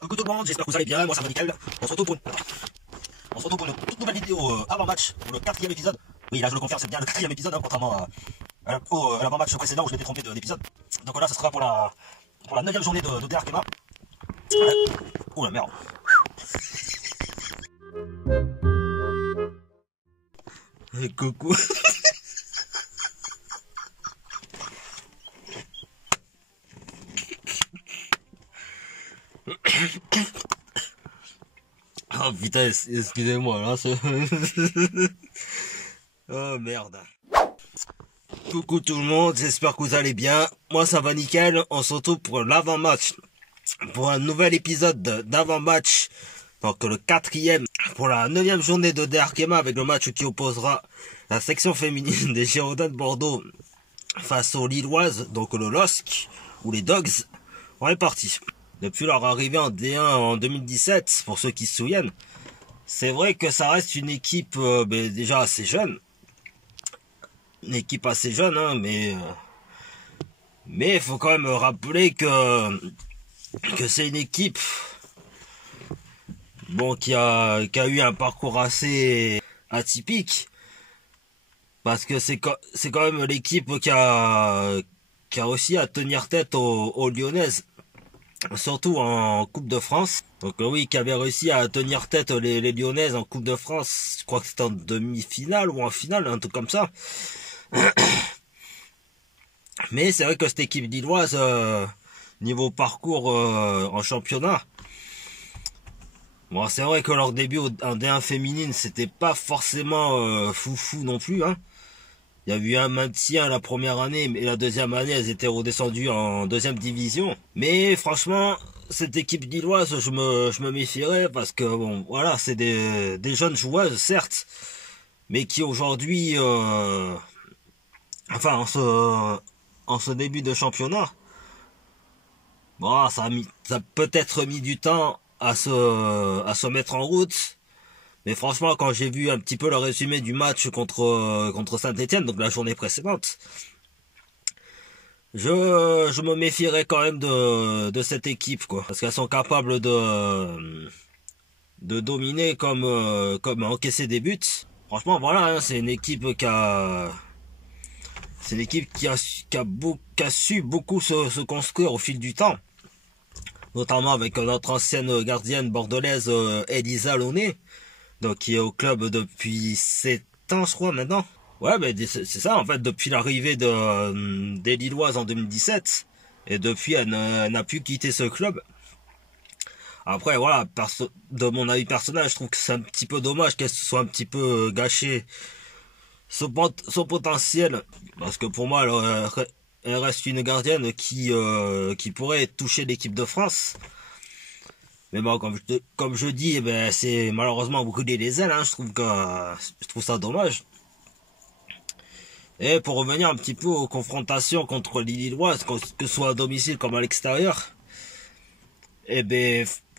Coucou tout le monde, j'espère que vous allez bien, moi ça va nickel. On se retrouve pour une toute nouvelle vidéo avant match, pour le 4e épisode. Oui, là je le confirme, c'est bien le 4e épisode, hein, contrairement à l'avant-match précédent où je m'étais trompé d'épisode. Donc là, ce sera pour la 9e journée de DRKMA. Oh la merde. Coucou. Oh putain, excusez-moi là. Oh merde. Coucou tout le monde, j'espère que vous allez bien. Moi ça va nickel, on se retrouve pour l'avant-match. Pour un nouvel épisode d'avant-match. Donc le 4e pour la 9e journée de DRKMA avec le match qui opposera la section féminine des Girondins de Bordeaux face aux Lilloises, donc le LOSC ou les Dogs. On est parti. Depuis leur arrivée en D1 en 2017, pour ceux qui se souviennent, c'est vrai que ça reste une équipe déjà assez jeune. Une équipe assez jeune, hein, mais il faut quand même rappeler que c'est une équipe qui a eu un parcours assez atypique, parce que c'est quand même l'équipe qui a réussi à tenir tête aux Lyonnaises, surtout en Coupe de France. Donc oui, qui avait réussi à tenir tête les Lyonnaises en Coupe de France, je crois que c'était en demi-finale ou en finale, un truc comme ça. Mais c'est vrai que cette équipe lilloise, niveau parcours en championnat, bon, c'est vrai que leur début en D1 féminine, c'était pas forcément foufou non plus, hein. Il y a eu un maintien la première année, mais la deuxième année, elles étaient redescendues en 2e division. Mais franchement, cette équipe lilloise, je me méfierais, parce que bon, voilà, c'est des jeunes joueuses, certes, mais qui aujourd'hui, enfin, en ce début de championnat, bon, ça a peut-être mis du temps à se mettre en route. Mais franchement, quand j'ai vu un petit peu le résumé du match contre Saint-Etienne, donc la journée précédente, je me méfierais quand même de cette équipe, quoi, parce qu'elles sont capables de dominer comme encaisser des buts. Franchement, voilà, hein, c'est une équipe qui a su beaucoup se construire au fil du temps, notamment avec notre ancienne gardienne bordelaise Elisa Launay, donc qui est au club depuis 7 ans, je crois, maintenant. Ouais, mais c'est ça, en fait, depuis l'arrivée des Lilloises en 2017, et depuis, elle n'a plus quitté ce club. Après, voilà, de mon avis personnel, je trouve que c'est un petit peu dommage qu'elle se soit un petit peu gâchée son potentiel, parce que pour moi, elle reste une gardienne qui pourrait toucher l'équipe de France. Mais bon, comme je dis, c'est malheureusement brûler les ailes, hein. Je trouve ça dommage. Et pour revenir un petit peu aux confrontations contre les Lilloises, que ce soit à domicile comme à l'extérieur,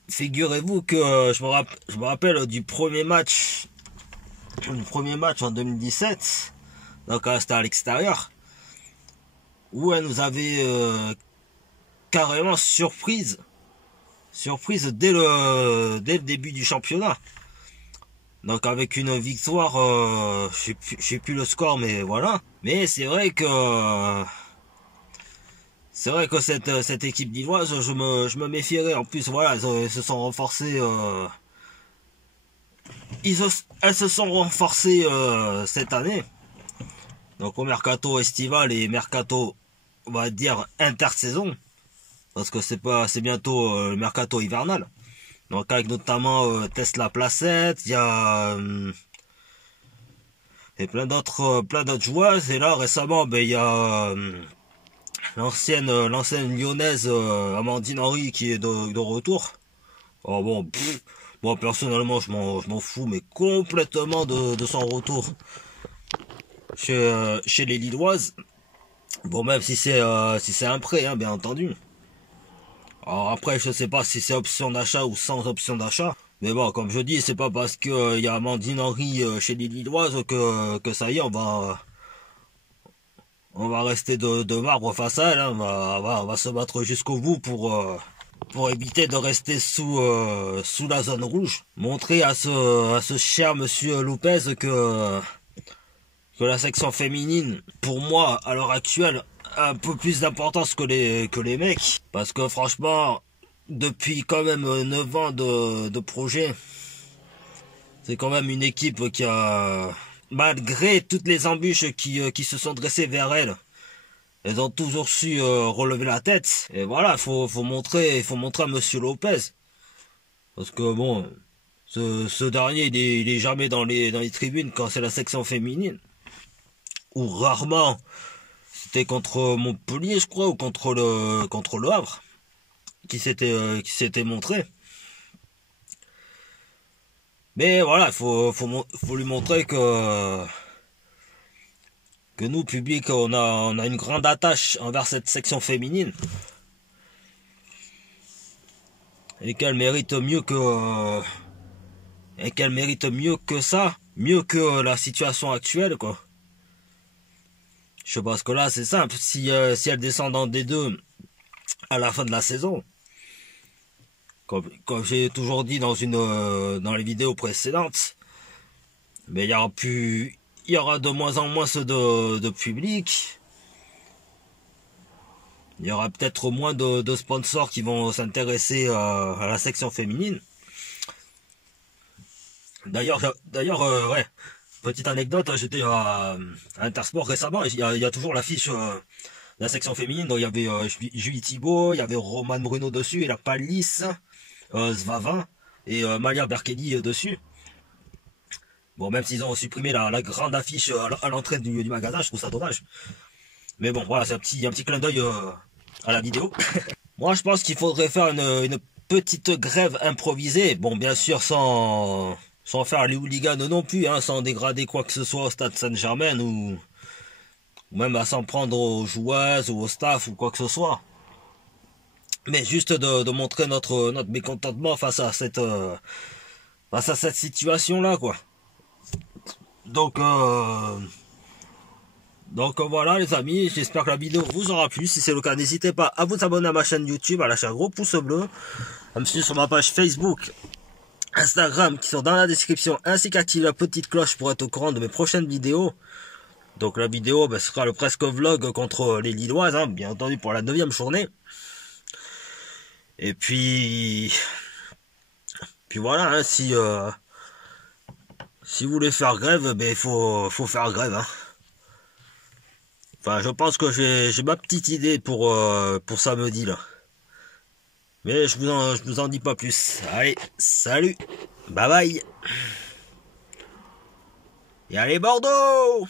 figurez-vous que je me rappelle du premier match en 2017, donc c'était à l'extérieur, où elle nous avait carrément surprise dès le début du championnat. Donc avec une victoire, je sais plus le score, mais voilà. Mais c'est vrai que cette équipe lilloise, je me méfierais. En plus, voilà, elles se sont renforcées. Elles se sont renforcées cette année. Donc au mercato estival et mercato, on va dire intersaison, parce que c'est bientôt le mercato hivernal. Donc avec notamment Tesla Placette, il y a et plein d'autres joueuses. Et là récemment, il y a l'ancienne lyonnaise Amandine Henry qui est de retour. Oh bon, moi personnellement je m'en fous, mais complètement de son retour chez les Lilloises. Bon, même si c'est un prêt, hein, bien entendu. Alors après, je sais pas si c'est option d'achat ou sans option d'achat. Mais bon, comme je dis, c'est pas parce que y a Amandine Henry chez les Lilloises que ça y est, on va rester de marbre face à elle, hein. On va se battre jusqu'au bout pour éviter de rester sous la zone rouge. Montrer à ce cher monsieur Lopez que la section féminine, pour moi, à l'heure actuelle, a un peu plus d'importance que les mecs. Parce que franchement, depuis quand même 9 ans de projet, c'est quand même une équipe qui a, malgré toutes les embûches qui se sont dressées vers elle, elles ont toujours su relever la tête. Et voilà, faut montrer à monsieur Lopez. Parce que bon, ce dernier, il est jamais dans les tribunes quand c'est la section féminine. Ou rarement. C'était contre Montpellier, je crois, ou contre le Havre, qui s'était montré. Mais voilà, faut lui montrer que nous, public, on a une grande attache envers cette section féminine. Et qu'elle mérite mieux que ça, mieux que la situation actuelle, quoi. Je pense que là, c'est simple. Si elle descend en D2 à la fin de la saison, comme j'ai toujours dit dans les vidéos précédentes, mais il y aura de moins en moins de public. Il y aura peut-être moins de sponsors qui vont s'intéresser à la section féminine. D'ailleurs, ouais. Petite anecdote, j'étais à Intersport récemment, il y a toujours l'affiche de la section féminine, donc il y avait Julie Thibault, il y avait Roman Bruno dessus, et la Palisse, Svavin, et Malia Berkelli dessus. Bon, même s'ils ont supprimé la grande affiche à l'entrée du magasin, je trouve ça dommage. Mais bon, voilà, c'est un petit clin d'œil à la vidéo. Moi, je pense qu'il faudrait faire une petite grève improvisée, bon, bien sûr, sans faire les hooligans non plus, hein, sans dégrader quoi que ce soit au stade Saint-Germain ou même à s'en prendre aux joueuses ou au staff ou quoi que ce soit. Mais juste de montrer notre mécontentement face à cette situation-là, quoi. Donc voilà les amis, j'espère que la vidéo vous aura plu. Si c'est le cas, n'hésitez pas à vous abonner à ma chaîne YouTube, à lâcher un gros pouce bleu, à me suivre sur ma page Facebook, Instagram qui sont dans la description, ainsi qu'activer la petite cloche pour être au courant de mes prochaines vidéos. Donc la vidéo sera le presque vlog contre les Lilloises, hein, bien entendu pour la 9e journée. Et puis voilà, hein, si vous voulez faire grève, il faut faire grève, hein. Enfin, je pense que j'ai ma petite idée pour samedi là. Mais je vous en dis pas plus. Allez, salut, bye bye. Et allez Bordeaux!